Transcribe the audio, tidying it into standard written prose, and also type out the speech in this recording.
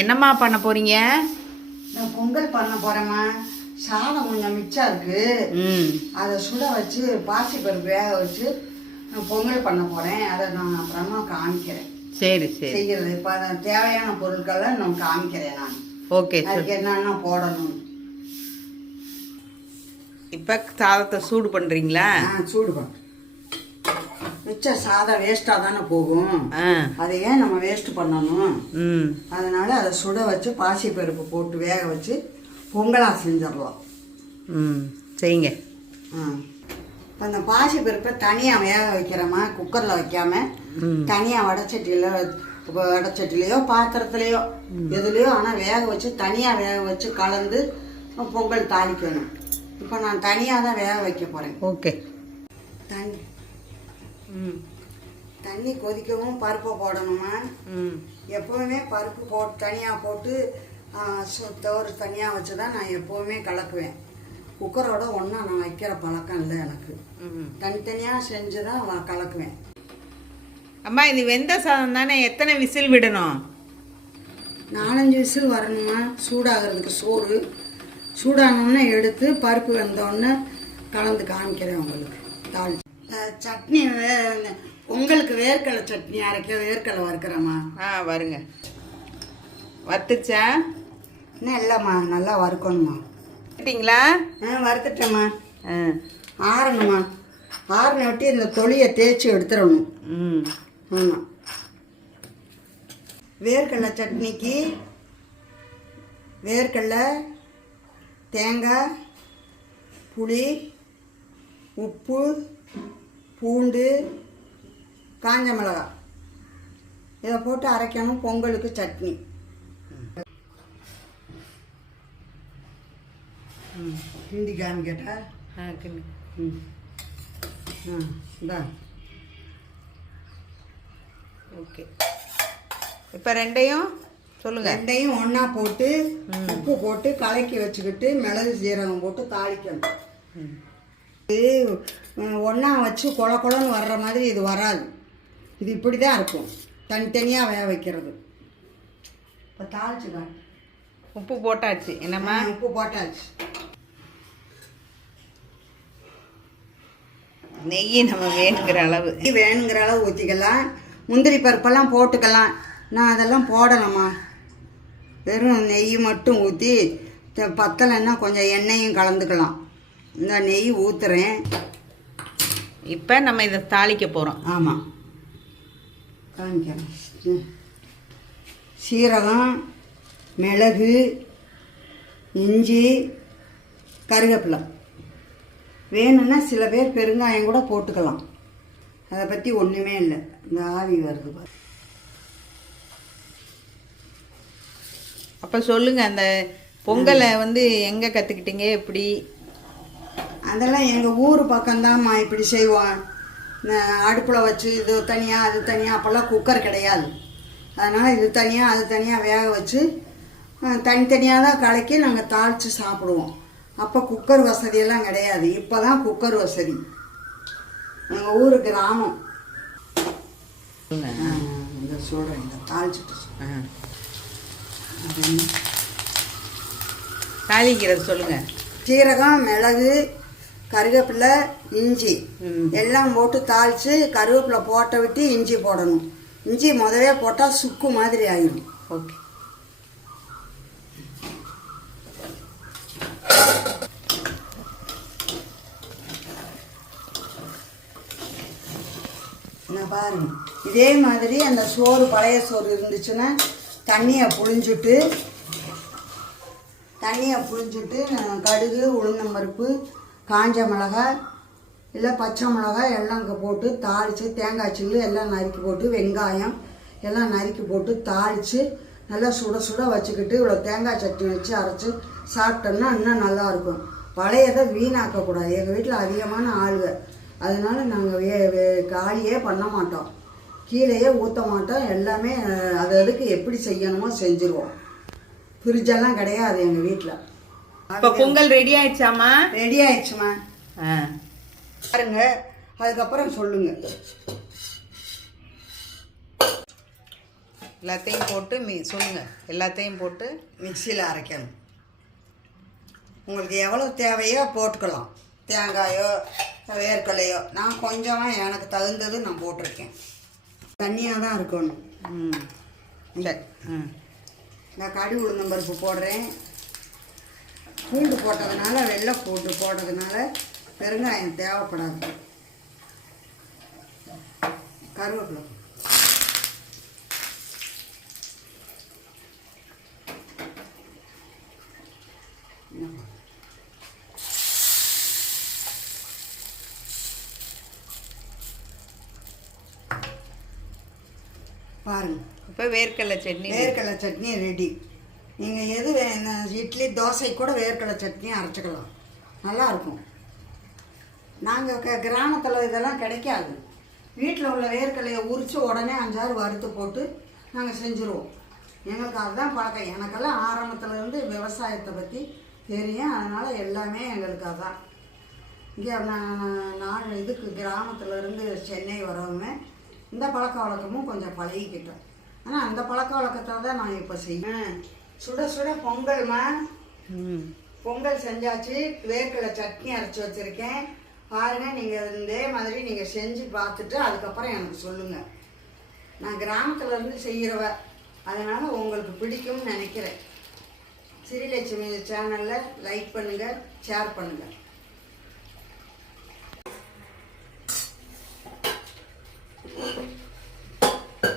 என்னம்மா பண்ண போறீங்க? நான் பொங்கல் பண்ண போறேம்மா. சாதம் கொஞ்சம் மிச்சம் இருக்கு. அதை சுட வச்சு பாசிப்பருப்பு வேக வச்சு நான் பொங்கல் பண்ண போறேன். அதை நான் அப்புறமா காமிக்கிறேன். சரி சரி. செய்யறது இப்போ தேவையான பொருட்களை நான் காமிக்கிறேன். நான் ஓகே. அதுக்கு என்னென்ன போடணும். இப்போ சாதத்தை சூடு பண்ணுறீங்களா? சூடு பண்ண மிச்ச சாதம் வேஸ்ட்டாக தானே போகும். அதை ஏன் நம்ம வேஸ்ட் பண்ணணும்? அதனால அதை சுட வச்சு பாசிப்பருப்பு போட்டு வேக வச்சு பொங்கலாக செஞ்சிடலாம். செய்யுங்க. அந்த பாசிப்பருப்பை தனியாக வேக வைக்கிறோமா, குக்கரில் வைக்காம தனியாக வடச்சட்டிலையோ பாத்திரத்துலையோ எதுலையோ, ஆனால் வேக வச்சு தனியாக வேக வச்சு கலந்து பொங்கல் தாளிக்கணும். இப்போ நான் தனியாக தான் வேக வைக்க போகிறேன். ஓகே. தண்ணி கொதிக்கவும் பருப்பை போடணுமா. எப்போவுமே பருப்பு தனியாக போட்டு ஒரு தனியாக வச்சு தான் நான் எப்போவுமே கலக்குவேன். குக்கரோட ஒன்றா நான் வைக்கிற பழக்கம் இல்லை எனக்கு. தனித்தனியாக செஞ்சு தான் கலக்குவேன். அம்மா, இது வெந்த சாதம் தானே, எத்தனை விசில் விடணும்? 4-5 விசில் வரணுமா. சூடாகிறதுக்கு சோறு சூடானோடனே எடுத்து பருப்பு வெந்தோடனே கலந்து காமிக்கிறேன் உங்களுக்கு. தாளிச்சு சட்னி உங்களுக்கு வேர்க்கடலை சட்னி அரைக்க வேர்க்கடலை வறுக்கிறேம்மா. வருங்க. வறுத்துச்சா? இன்னும் இல்லைம்மா, நல்லா வறுக்கணுமா. வறுத்தீங்களா? வறுத்துட்டேம்மா. ஆறணுமா. ஆறின விட்டு இந்த தொலியை தேய்ச்சி எடுத்துடணும். ஆமாம். வேர்க்கடலை சட்னிக்கு வேர்க்கடலை, தேங்காய், புளி, உப்பு, பூண்டு, காஞ்ச மிளகாய் இதை போட்டு அரைக்கணும். பொங்கலுக்கு சட்னி. ஹிந்தி காமிக்கட்டா? ஓகே. இப்போ ரெண்டையும் சொல்லுங்க. ரெண்டையும் ஒன்றா போட்டு உப்பு போட்டு கலக்கி வச்சுக்கிட்டு மிளகு சீரகம் போட்டு தாளிக்கணும். இது ஒன்றா வச்சு கொலன்னு வர்ற மாதிரி இது வராது. இது இப்படி தான் இருக்கும், தனித்தனியாக வேக வைக்கிறது. இப்போ தாளிச்சுக்கா. உப்பு போட்டாச்சு. என்னம்மா? உப்பு போட்டாச்சு. நெய் நம்ம வேணுங்கிற அளவு ஊற்றிக்கலாம். முந்திரி பருப்பெல்லாம் போட்டுக்கலாம். நான் அதெல்லாம் போடலாமா. வெறும் நெய் மட்டும் ஊற்றி பத்தலைன்னா கொஞ்சம் எண்ணெயும் கலந்துக்கலாம். இந்த நெய் ஊற்றுறேன். இப்போ நம்ம இதை தாளிக்க போகிறோம். ஆமாம், காமிக்கிறேன். சீரகம், மிளகு, இஞ்சி, கருவேப்பிலை. வேணும்னா சில பேர் பெருங்காயம் கூட போட்டுக்கலாம். அதை பற்றி ஒன்றுமே இல்லை. இந்த ஆவி வருது பாரு. அப்போ சொல்லுங்கள், அந்த பொங்கலை எங்கே கற்றுக்கிட்டீங்க? எப்படி? அதெல்லாம் எங்கள் ஊர் பக்கம்தாம்மா இப்படி செய்வோம். அடுப்பில் வச்சு இது தனியாக அது தனியாக. அப்போல்லாம் குக்கர் கிடையாது. அதனால் இது தனியாக அது தனியாக வேக வச்சு தனித்தனியாக தான் கலக்கி நாங்கள் தாளித்து சாப்பிடுவோம். அப்போ குக்கர் வசதியெல்லாம் கிடையாது. இப்போ தான் குக்கர் வசதி. எங்கள் ஊர் கிராமம். இந்த சொல்கிறேன், இந்த தாளிச்சுட்டு தாளிக்கிறது சொல்லுங்கள். சீரகம், மிளகு, கருவேப்பிலை, இஞ்சி எல்லாம் போட்டு தாளித்து கருவேப்பிலை போட்ட விட்டு இஞ்சி போடணும். இஞ்சி முதவே போட்டால் சுக்கு மாதிரி ஆயிடும். ஓகே. நான் பாருங்க, இதே மாதிரி அந்த சோறு பழைய சோறு இருந்துச்சுன்னா தண்ணியை புழிஞ்சுட்டு கடுகு, உளுந்தம்பருப்பு, காஞ்ச மிளகாய் இல்லை பச்சை மிளகாய் எல்லாம் இங்கே போட்டு தாளித்து தேங்காய் சில்லு எல்லாம் நறுக்கி போட்டு வெங்காயம் எல்லாம் நறுக்கி போட்டு தாளித்து நல்லா சுட சுட வச்சுக்கிட்டு இவ்வளோ தேங்காய் சட்னி வச்சு அரைச்சி சாப்பிட்டோம்னா இன்னும் நல்லாயிருக்கும். பழையதை வீணாக்கக்கூடாது. எங்கள் வீட்டில் அதிகமான ஆளுங்க. அதனால நாங்கள் காலியே பண்ண மாட்டோம், கீழேயே ஊற்ற மாட்டோம். எல்லாமே அதுக்கு எப்படி செய்யணுமோ செஞ்சுருவோம். ஃப்ரிட்ஜெல்லாம் கிடையாது எங்கள் வீட்டில். இப்போ பொங்கல் ரெடி ஆயிடுச்சாம்மா? ரெடி ஆயிடுச்சுமா. பாருங்க, அதுக்கப்புறம் சொல்லுங்க. எல்லாத்தையும் போட்டு சொல்லுங்கள். எல்லாத்தையும் போட்டு மிக்சியில் அரைக்கணும். உங்களுக்கு எவ்வளோ தேவையோ போட்டுக்கலாம். தேங்காயோ வேர்க்கடலையோ. நான் கொஞ்சமாக எனக்கு தகுந்தது நான் போட்டிருக்கேன். தண்ணியாக தான் இருக்கணும். சரி. நான் கடுகு உளுந்தம் பருப்பு போடுறேன். பூண்டு போட்டதுனால வெள்ளை பூண்டு போட்டதுனால பெருங்காயம் தேவைப்படாது. கருவேப்பிலை பாருங்க. இப்போ வேர்க்கடலை சட்னி ரெடி. நீங்கள் எது இட்லி தோசை கூட வேர்க்கடலை சட்னி அரைச்சிக்கலாம். நல்லாயிருக்கும். நாங்கள் கிராமத்தில் இதெல்லாம் கிடைக்காது. வீட்டில் உள்ள வேர்க்கடலையை உரித்து உடனே 5-6 வறுத்து போட்டு நாங்கள் செஞ்சுருவோம். எங்களுக்கு அதுதான் பழக்கம். எனக்கெல்லாம் ஆரம்பத்துலேருந்து விவசாயத்தை பற்றி தெரியும். அதனால் எல்லாமே எங்களுக்கு அதான். இங்கே நான் இதுக்கு கிராமத்துலேருந்து சென்னை வரவுமே இந்த பழக்க வழக்கமும் கொஞ்சம் பழகிக்கிட்டோம். ஆனால் அந்த பழக்க வழக்கத்தை தான் நான் இப்போ செய்வேன். சுட சுட பொங்கல்மா. பொங்கல் செஞ்சாச்சு. வேர்க்கடலை சட்னி அரைச்சி வச்சுருக்கேன். பாருங்கள், நீங்கள் இதே மாதிரி நீங்கள் செஞ்சு பார்த்துட்டு அதுக்கப்புறம் எனக்கு சொல்லுங்கள். நான் கிராமத்துலேருந்து செய்கிறவ, அதனால் உங்களுக்கு பிடிக்கும்னு நினைக்கிறேன். ஸ்ரீலட்சுமி சேனலில் லைக் பண்ணுங்கள், ஷேர் பண்ணுங்கள்.